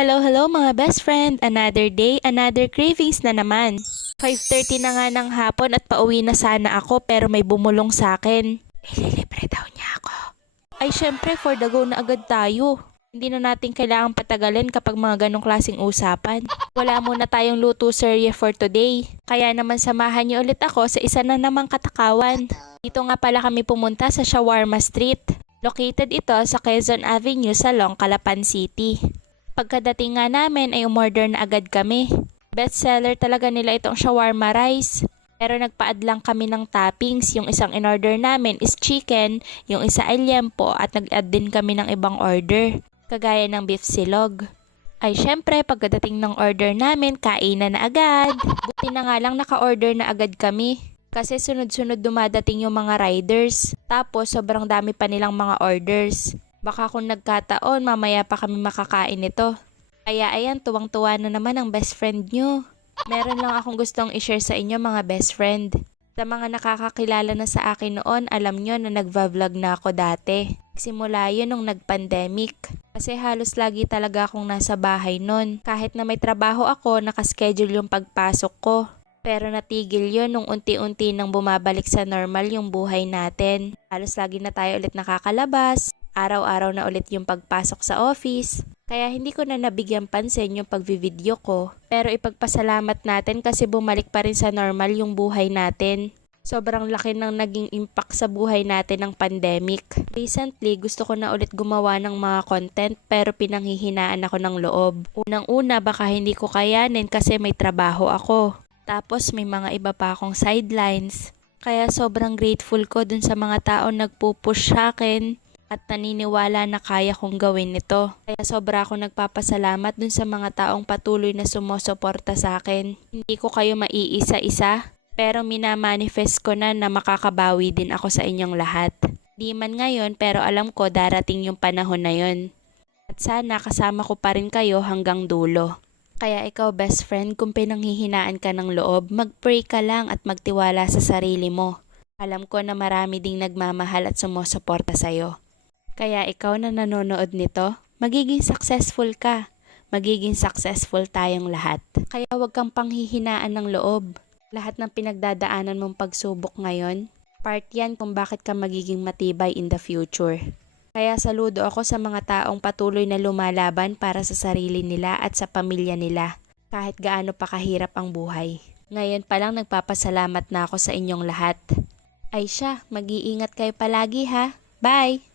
Hello, hello mga best friend! Another day, another cravings na naman. 5:30 na nga ng hapon at pauwi na sana ako pero may bumulong sa akin. Ililibre daw niya ako. Ay syempre, for the go na agad tayo. Hindi na natin kailangang patagalin kapag mga ganong klaseng usapan. Wala muna tayong luto serye for today. Kaya naman samahan niyo ulit ako sa isa na namang katakawan. Dito nga pala kami pumunta sa Shawarma Street. Located ito sa Quezon Avenue sa Long, Calapan City. Pagkadating nga namin ay umorder na agad kami. Bestseller talaga nila itong shawarma rice. Pero nagpa-add lang kami ng toppings. Yung isang in-order namin is chicken, yung isa ay liempo at nag-add din kami ng ibang order. Kagaya ng beef silog. Ay syempre pagkadating ng order namin, kainan na agad. Buti na nga lang naka-order na agad kami. Kasi sunod-sunod dumadating yung mga riders. Tapos sobrang dami pa nilang mga orders. Baka kung nagkataon, mamaya pa kami makakain ito. Kaya ayan, tuwang-tuwa na naman ang best friend nyo. Meron lang akong gustong i-share sa inyo mga best friend. Sa mga nakakakilala na sa akin noon, alam nyo na nagva-vlog na ako dati. Simula yun nung nag-pandemic. Kasi halos lagi talaga akong nasa bahay noon. Kahit na may trabaho ako, nakaschedule yung pagpasok ko. Pero natigil yun nung unti-unti nang bumabalik sa normal yung buhay natin. Halos lagi na tayo ulit nakakalabas. Araw-araw na ulit yung pagpasok sa office. Kaya hindi ko na nabigyan pansin yung pagvivideo ko. Pero ipagpasalamat natin kasi bumalik pa rin sa normal yung buhay natin. Sobrang laki ng naging impact sa buhay natin ng pandemic. Recently, gusto ko na ulit gumawa ng mga content pero pinanghihinaan ako ng loob. Unang-una, baka hindi ko kayanin kasi may trabaho ako. Tapos may mga iba pa akong sidelines. Kaya sobrang grateful ko dun sa mga taong nagpupush sa akin at naniniwala na kaya kong gawin ito. Kaya sobra akong nagpapasalamat dun sa mga taong patuloy na sumusuporta sa akin. Hindi ko kayo maiisa-isa, pero minamanifest ko na makakabawi din ako sa inyong lahat. Di man ngayon, pero alam ko darating yung panahon na yun. At sana kasama ko pa rin kayo hanggang dulo. Kaya ikaw best friend, kung pinanghihinaan ka ng loob, mag-pray ka lang at magtiwala sa sarili mo. Alam ko na marami ding nagmamahal at sumusuporta sa'yo. Kaya ikaw na nanonood nito, magiging successful ka. Magiging successful tayong lahat. Kaya huwag kang panghihinaan ng loob. Lahat ng pinagdadaanan mong pagsubok ngayon, part yan kung bakit ka magiging matibay in the future. Kaya saludo ako sa mga taong patuloy na lumalaban para sa sarili nila at sa pamilya nila. Kahit gaano pa kahirap ang buhay. Ngayon pa lang nagpapasalamat na ako sa inyong lahat. Ay siya, mag-iingat kayo palagi ha. Bye!